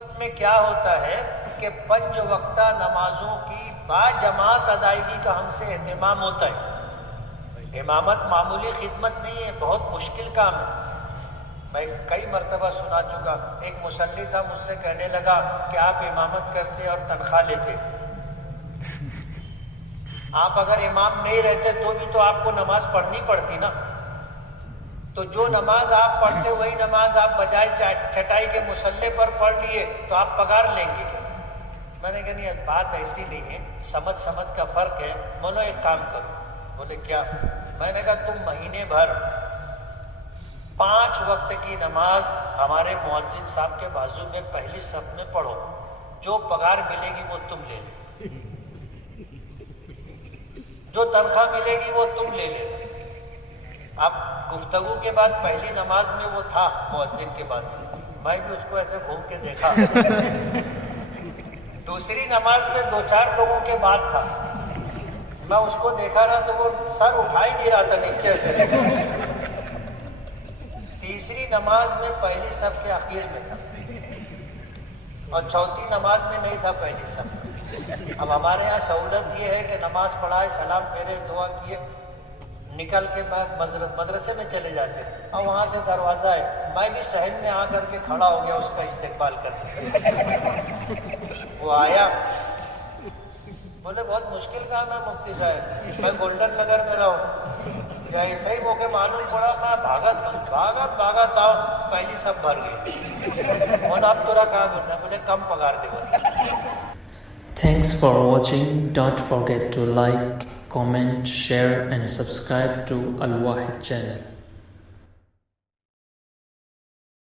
میں کیا ہوتا ہے کہ 5 وقتہ نمازوں کی باجماعت ادائیگی کا ہم سے اہتمام ہوتا ہے. امامت معمولی خدمت نہیں ہے، بہت مشکل کام ہے. میں کئی مرتبہ سنا چکا. ایک مصلی تھا، مجھ سے کہنے لگا کہ آپ امامت کرتے اور تنخواہ لیتے، آپ اگر امام نہیں رہتے تو بھی تو آپ کو نماز پڑھنی پڑتی نا، تو جو نماز آپ پڑھتے وہی نماز آپ بجائے چٹائی کے مصلے پر پڑھ لیے تو آپ پگار لیں گے کیا؟ میں نے کہا نہیں، بات ایسی نہیں ہے، سمجھ کا فرق ہے. بولو ایک کام کرو. بولے کیا؟ میں نے کہا تم مہینے بھر 5 وقت کی نماز ہمارے مؤذن صاحب کے بازو میں پہلی صف میں پڑھو، جو پگار ملے گی وہ تم لے لے، جو تنخواہ ملے گی وہ تم لے لے. اب گفتگو کے بعد پہلی نماز میں وہ تھا مؤذن کے بعد، میں بھی اس کو ایسے گھوم کے دیکھا. دوسری نماز میں 2-4 لوگوں کے بعد تھا، میں اس کو دیکھا نا تو وہ سر اٹھا ہی نہیں رہا تھا نیچے سے. تیسری نماز میں پہلی صف کے اخیر میں تھا، اور چوتھی نماز میں نہیں تھا پہلی صف. اب ہمارے یہاں سہولت یہ ہے کہ نماز پڑھائے، سلام پھیرے، دعا کیے، نکل کے بعد مدرسے میں چلے جاتے. اور وہاں سے دروازہ ہے، میں بھی صحن میں آ کر کے کھڑا ہو گیا اس کا استقبال کرنے. وہ آیا، بولے بہت مشکل کام ہے مفتی صاحب، میں گولڈن نگر میں رہوں، یا ایسا ہی موقع معلوم پڑا، میں بھاگت آؤ، پہلی سب بھر گئی. بولا اب تھوڑا کام ہوتا ہے، بولے کم پگار دے گا. Thanks for watching. Don't forget to like, comment, share and subscribe to Al Wahid channel.